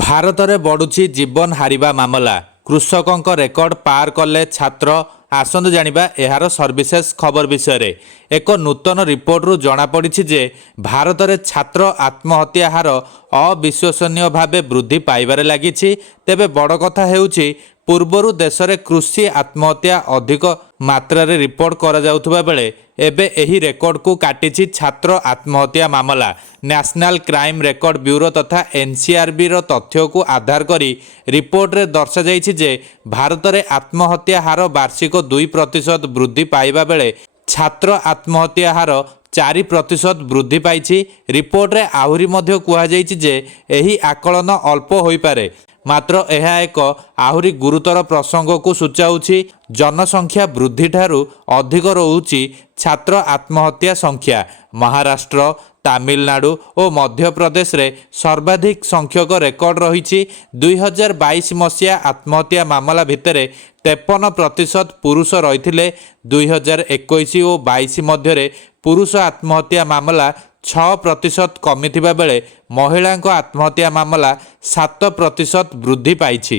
ଭାରତରେ ବଢ଼ୁଛି ଜୀବନ ହାରିବା ମାମଲା। କୃଷକଙ୍କ ରେକର୍ଡ ପାର କଲେ ଛାତ୍ର। ଆସନ୍ତୁ ଜାଣିବା ଏହାର ସର୍ବିଶେଷ ଖବର ବିଷୟରେ। ଏକ ନୂତନ ରିପୋର୍ଟରୁ ଜଣାପଡ଼ିଛି ଯେ ଭାରତରେ ଛାତ୍ର ଆତ୍ମହତ୍ୟା ହାର ଅବିଶ୍ୱସନୀୟ ଭାବେ ବୃଦ୍ଧି ପାଇବାରେ ଲାଗିଛି। ତେବେ ବଡ଼ କଥା ହେଉଛି, ପୂର୍ବରୁ ଦେଶରେ କୃଷି ଆତ୍ମହତ୍ୟା ଅଧିକ ମାତ୍ରାରେ ରିପୋର୍ଟ କରାଯାଉଥିବା ବେଳେ ଏବେ ଏହି ରେକର୍ଡକୁ କାଟିଛି ଛାତ୍ର ଆତ୍ମହତ୍ୟା ମାମଲା। ନ୍ୟାସନାଲ କ୍ରାଇମ ରେକର୍ଡ ବ୍ୟୁରୋ ତଥା ଏନସିଆରବିର ତଥ୍ୟକୁ ଆଧାର କରି ରିପୋର୍ଟରେ ଦର୍ଶାଯାଇଛି ଯେ ଭାରତରେ ଆତ୍ମହତ୍ୟା ହାର ବାର୍ଷିକ 2% ବୃଦ୍ଧି ପାଇବା ବେଳେ ଛାତ୍ର ଆତ୍ମହତ୍ୟା ହାର 4% ବୃଦ୍ଧି ପାଇଛି। ରିପୋର୍ଟରେ ଆହୁରି ମଧ୍ୟ କୁହାଯାଇଛି ଯେ ଏହି ଆକଳନ ଅଳ୍ପ ହୋଇପାରେ, ମାତ୍ର ଏହା ଏକ ଆହୁରି ଗୁରୁତର ପ୍ରସଙ୍ଗକୁ ସୂଚାଉଛି। ଜନସଂଖ୍ୟା ବୃଦ୍ଧିଠାରୁ ଅଧିକ ରହୁଛି ଛାତ୍ର ଆତ୍ମହତ୍ୟା ସଂଖ୍ୟା। ମହାରାଷ୍ଟ୍ର, ତାମିଲନାଡୁ ଓ ମଧ୍ୟପ୍ରଦେଶରେ ସର୍ବାଧିକ ସଂଖ୍ୟକ ରେକର୍ଡ ରହିଛି। 2022 ମସିହା ଆତ୍ମହତ୍ୟା ମାମଲା ଭିତରେ 53% ପୁରୁଷ ରହିଥିଲେ। 2021 ଓ 22 ମଧ୍ୟରେ ପୁରୁଷ ଆତ୍ମହତ୍ୟା ମାମଲା 6% କମିଥିବା ବେଳେ ମହିଳାଙ୍କ ଆତ୍ମହତ୍ୟା ମାମଲା 7% ବୃଦ୍ଧି ପାଇଛି।